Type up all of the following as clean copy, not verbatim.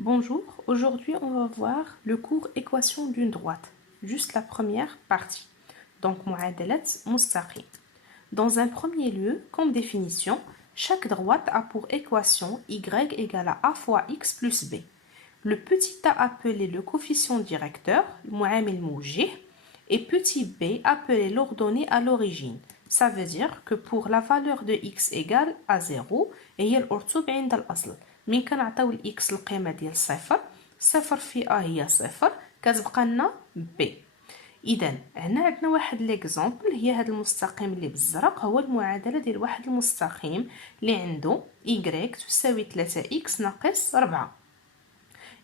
Bonjour, aujourd'hui on va voir le cours équation d'une droite, juste la première partie. Donc, mu'adalat mustaqim. Dans un premier lieu, comme définition, chaque droite a pour équation y égale à a fois x plus b. Le petit a appelé le coefficient directeur, le mu'amil moujih, et petit b appelé l'ordonnée à l'origine. Ça veut dire que pour la valeur de x égale à 0, هي الأرتب عند الأصل. من كنعطيو الإكس القيمة ديال صفر، صفر في أ هي صفر، كتبقى لنا بي. إذا هنا عندنا واحد ليكزامبل، هي هذا المستقيم اللي بالزرق هو المعادلة ديال واحد المستقيم اللي عنده إيكغيك تساوي 3x ناقص 4.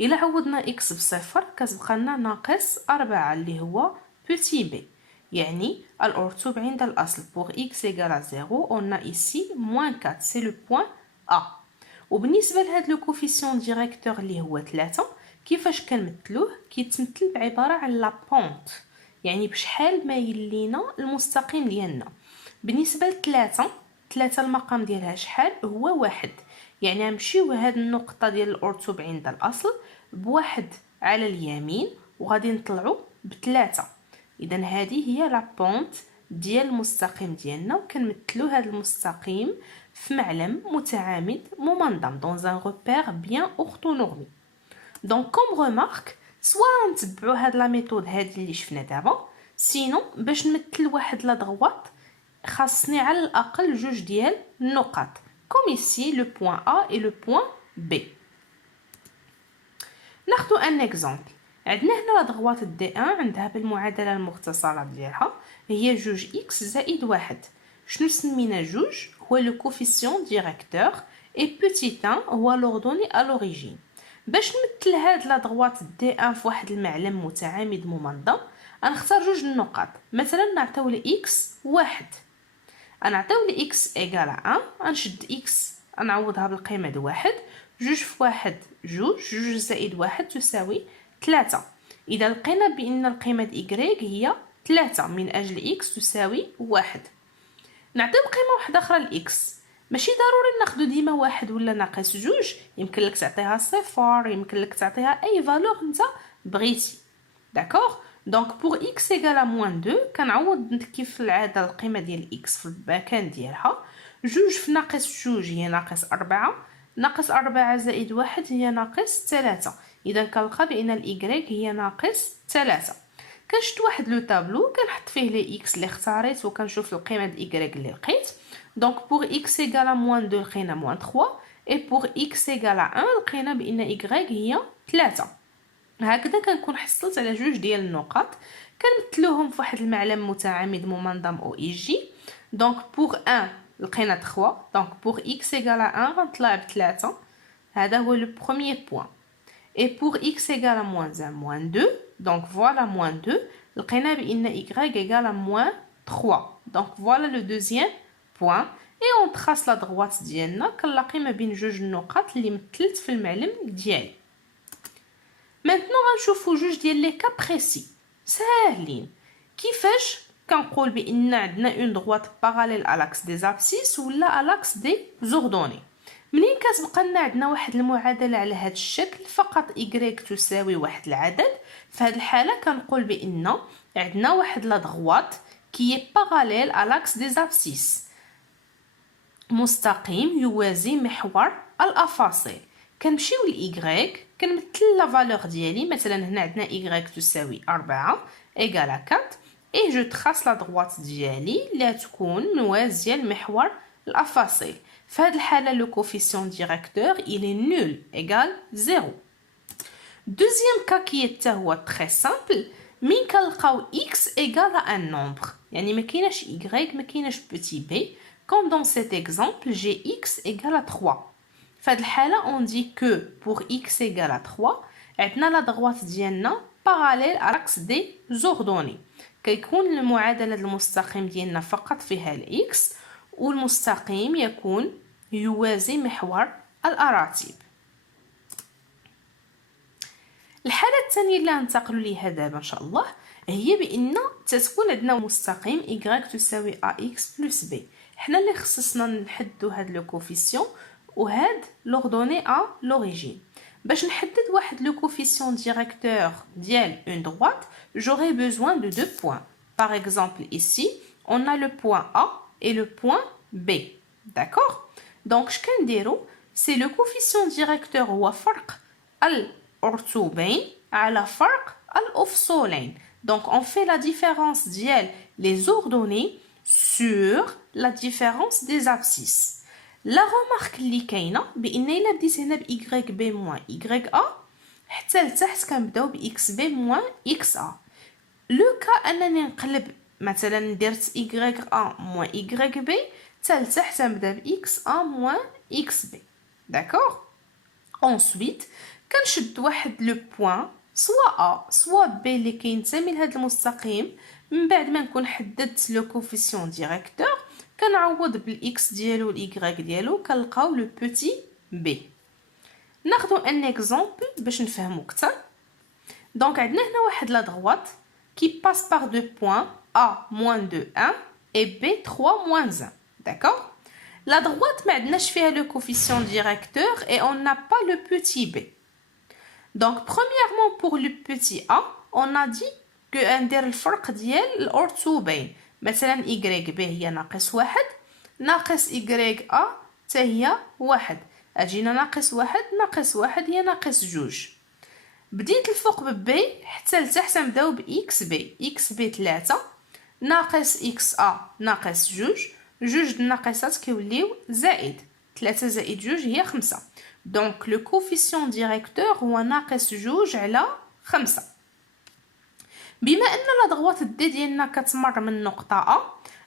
إلا عوضنا إكس بصفر كتبقى لنا ناقص 4 اللي هو بوتي بي. يعني الأرتب عند الأصل pour x égale à 0 on a ici moins 4 c'est le point A. وبالنسبة لهذا لو كوفيسيون ديريكتور اللي هو 3 كيفاش كنمثلوه؟ كيتمثل بعبارة عن لا بونت، يعني بشحال مايل لينا المستقيم ديالنا. بالنسبة ل3 المقام ديالها شحال هو 1، يعني غنمشيو هاد النقطة ديال الأرتب عند الأصل بواحد على اليمين وغادي نطلعو ب3. إذا هذه هي لا بونت ديال المستقيم ديالنا، وكنمثلو هذا المستقيم في معلم متعامد ممنظم dans un repère bien orthonormé. Donc comme remarque سواء نتبعوا هاد لا ميثود هذه اللي شفنا دابا، سينو باش نمثل واحد لا دغوات خاصني على الاقل جوج ديال النقط comme ici le point A et le point B. ناخذ ان اكزامبل. عندنا هنا لا دغوات دي 1 عندها بالمعادله المختصره ديالها هي جوج اكس زائد واحد. شنو سمينا جوج؟ هو لو كوفيسيون ديريكتور اي بوتي 1 هو لوردوني ا لوريجين. باش نمثل هاد لا دغوات دي 1 في واحد المعلم متعامد ممنظم غنختار جوج النقط. مثلا نعطيو لي اكس واحد، غنعطيو لي اكس ايكال 1، غنشد اكس غنعوضها بالقيمه د واحد، جوج في واحد جوج، جوج زائد واحد تساوي 3. إذا لقينا بأن القيمة د إيكغيك هي 3 من أجل إكس تساوي 1. نعطيو قيمة واحدة أخرى لإكس، ماشي ضروري ناخدو ديما واحد ولا ناقص جوج، يمكن لك تعطيها صفر، يمكن لك تعطيها أي فالور نتا بغيتي. داكوغ؟ دونك بوغ إكس إيكال à موان 2 كنعوض كيف العادة القيمة ديال إكس في المكان ديالها. جوج في ناقص جوج هي ناقص 4، ناقص 4 زائد واحد هي ناقص 3. إذا كنلقى بأن الإيكغيك هي ناقص 3. كنشد واحد لو طابلو كنحط فيه لي إكس اللي اختاريت وكنشوف القيمة د إيكغيك اللي لقيت. دونك بوغ إكس إيكال à موان 2 لقينا موان 3، إي بوغ إكس إيكال à 1 لقينا بأن إيكغيك هي 3. هكذا كنكون حصلت على جوج ديال النقط كنمثلوهم في واحد المعلم متعامد ممنظم او اي جي. دونك بوغ 1 لقينا 3، دونك بوغ إكس إيكال à 1 غنطلع ب3. هذا هو لو بروميير بوين. Et pour x égale à moins 1, moins 2, donc voilà moins 2, لقينا بأن y égale à moins 3. Donc voilà le deuxième point. Et on trace la droite ديالنا كنلاقي ما بين جوج النقط اللي مثلت في المعلم ديالي. Maintenant غنشوفو جوج ديال لي كا بريسي ساهلين. كيفاش كنقول بأن عندنا une droite parallèle à l'axe des abscisses ولا à l'axe des ordonnées. منين كتبقى لنا عندنا واحد المعادله على هذا الشكل فقط y تساوي واحد العدد، في هذه الحاله كنقول بان عندنا واحد لا دغوات كي باراليل à l'axe des abscisses، مستقيم يوازي محور الافاصيل. كنمشيو ل y كنمثل لا فالور ديالي، مثلا هنا عندنا y تساوي 4 ايكال 4 اي جو تراس لا دغوات ديالي اللي تكون موازيه لمحور الافاصيل. في هذه الحالة le coefficient directeur il est nul égal 0. Deuxième cas qui est هو très simple، من كنلقاو x égale à un nombre، يعني ما كايناش y ما كايناش petit b. Comme dans cet exemple j'ai x égale à 3. في هذه الحالة on dit que pour x égale à 3 عندنا لا دغوات ديالنا parallèle à l'axe des ordonnées. كيكون المعادلة المستقيم ديالنا فقط فيها ال x، والمستقيم يكون يوازي محور الأراتب. الحالة الثانية اللي غننتقلوا ليها دابا ان شاء الله هي بان تتكون عندنا مستقيم y تساوي ax بلس b. حنا اللي خصصنا نحددوا هاد لو كوفيسيون وهاد لوردوني ا لوريجين. باش نحدد واحد لو coefficient directeur ديال une droite, j'aurai besoin de deux points. Par exemple, ici, on a le point A et le point B. D'accord? Donc, ce qu'on dirait, c'est le coefficient directeur هو فرق الأرتوبين على فرق الأفصولين. Donc, on fait la différence ديال les ordonnées sur la différence des abscisses. La remarque اللي كاينه بان الا بديت هنا ب y b moins y a حتى لتحت كنبداو ب x b moins x a. لو كا انني نقلب مثلا درت y a moins y b حتى لتحت نبدا ب x a moins x b. داكوغ. ensuite كنشد واحد لو بوين سوا a سوا b اللي كينتمي لهذا المستقيم. من بعد ما نكون حددت لو كوفيسيون ديريكتور كنعوض بالاكس ديالو والاي ديالو كنلقاو لو بوتي بي. ناخذ ان اكزامبل باش نفهمو اكثر. دونك عندنا هنا واحد لا droite qui passe par deux points a moins 2 1 et b 3 moins 1. D'accord? La droite ما عندناش فيها le coefficient directeur et on n'a pas le petit b. Donc premièrement pour le petit a on a dit que ندير الفرق ديال الأرتوبين. مثلا y b هي ناقص واحد ناقص y a حتى هي واحد. اجينا ناقص واحد ناقص واحد هي ناقص جوج. بديت الفوق ب b حتى لتحت نبداو ب x b. x b 3 ناقص x a ناقص جوج. جوج د الناقصات كيوليو زائد 3 زائد جوج هي 5. دونك لو كوفيسيون ديريكتور هو ناقص جوج على 5. بما ان لا ضغوات دي ديالنا كتمر من نقطه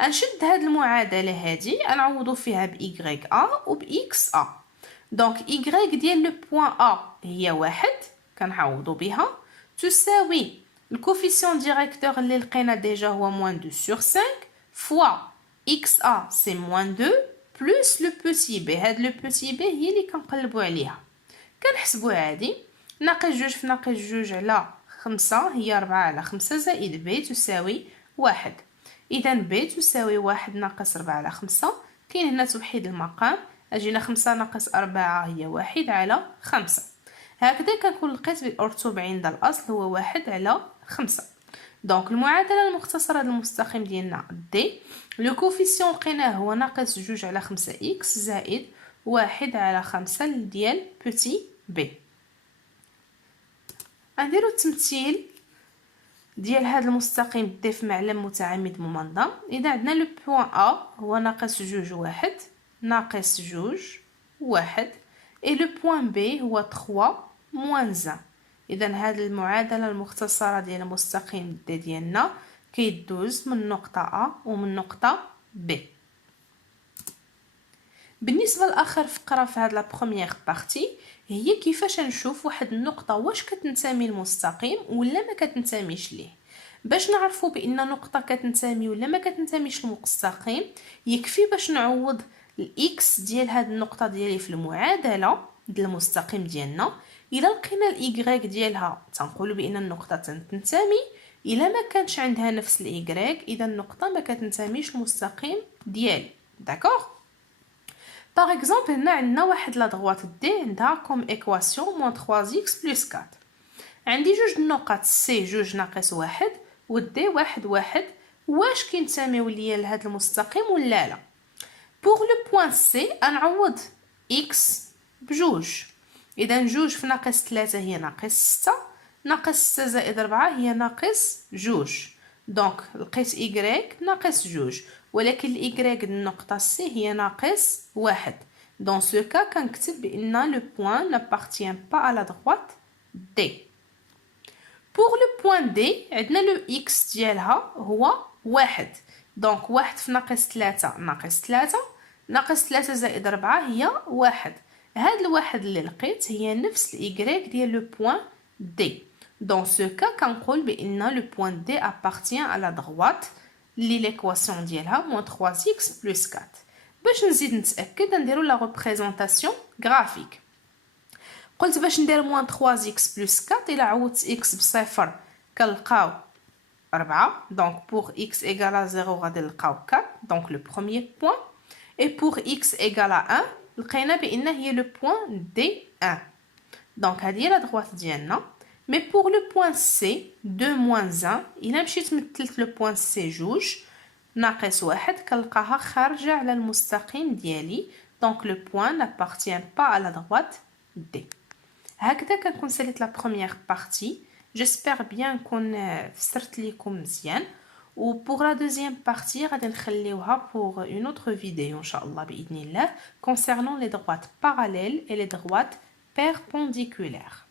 ا نشد هاد المعادله هادي نعوضو فيها ب y a و ب x a. دونك y ديال لو بوين ا هي واحد كنعوضو بها تساوي الكوفيسيون ديريكتور اللي لقينا ديجا هو موان 2 sur 5 فوا x a سي موان 2 بلس لو بوتي b. هاد لو بوتي b هي اللي كنقلبو عليها. كنحسبو عادي ناقص جوج في ناقص جوج على 5 هي 4 على 5 زائد b تساوي 1. إذا b تساوي 1 ناقص 4 على 5. كاين هنا توحيد المقام. أجينا 5 ناقص 4 هي 1 على 5. هكذا كنكون لقيت بالأرتوب عند الأصل هو 1 على 5. دونك المعادلة المختصرة للمستقيم ديالنا d لو كوفيسيون لقيناه هو ناقص 2 على 5 x زائد 1 على 5 ديال بوتي b. غنديرو التمثيل ديال هذا المستقيم d في معلم متعامد ممنظم. اذا عندنا لو بوين a هو ناقص 2 1 ناقص 2 1 et le point b هو 3 moins 1. اذا هذه المعادله المختصره ديال المستقيم d ديالنا كيدوز من نقطه a ومن نقطه b. بالنسبه لاخر فقره في هذه لا بروميير بارتي هي كيفاش نشوف واحد النقطه واش كتنتمي للمستقيم ولا ما كتنتميش ليه. باش نعرفوا بان نقطه كتنتمي ولا ما كتنتميش للمستقيم يكفي باش نعوض الاكس ديال هاد النقطه ديالي في المعادله ديال المستقيم ديالنا. الا لقينا الاي ديالها تنقولوا بان النقطه تنتمي. الا ما كانش عندها نفس الاي اذا النقطه ما كتنتميش للمستقيم ديالي. داكوغ. باغ اكزومبل هنا عندنا واحد لا droite دي عندها كوم ايكواسيون -3x + 4. عندي جوج النقط سي جوج ناقص واحد و دي واحد واحد. واش كينتميو ليا لهاد المستقيم ولا لا؟ بوغ لو بوين سي نعوض x بجوج. اذا جوج في ناقص 3 هي ناقص 6 ناقص 6 زائد 4 هي ناقص جوج. دونك لقيت y ناقص جوج ولكن الاي د النقطه سي هي ناقص واحد. دون سو كا كنكتب بان لو بوين n'appartient pas à la droite d. بوغ لو بوين دي عندنا لو اكس ديالها هو واحد. دونك واحد في ناقص 3 ناقص 3 ناقص 3 زائد 4 هي واحد. هاد الواحد اللي لقيت هي نفس الاي ديال لو بوين دي. دون سو كا كنقول بان لو بوين دي appartient à la droite اللي ليكواسيون ديالها -3x + 4. باش نزيد نتاكد نديرو لا ريبريزونطاسيون غرافيك. قلت باش ندير -3x + 4 الا عوضت x بصفر كنلقاو 4. دونك بوغ x égale à 0 غادي نلقاو 4. دونك لو بروميير بوين. et pour x égale à 1 لقينا بان هي لو بوين D1. دونك هذه هي لا droite ديالنا. مي بور لو بوين سي 2 موان 1 الا مشيت مثلت لو بوين سي جوج ناقص واحد كنلقاها خارجه على المستقيم ديالي. دونك لو بوين n'appartient pas à la droite D. هكذا كنكون ساليت لا بروميير بارتي. جيسبر بيان نكون فسرت ليكم مزيان. و pour la deuxième partie غادي نخليوها pour une autre vidéo ان شاء الله باذن الله concernant les droites parallèles et les droites perpendiculaires.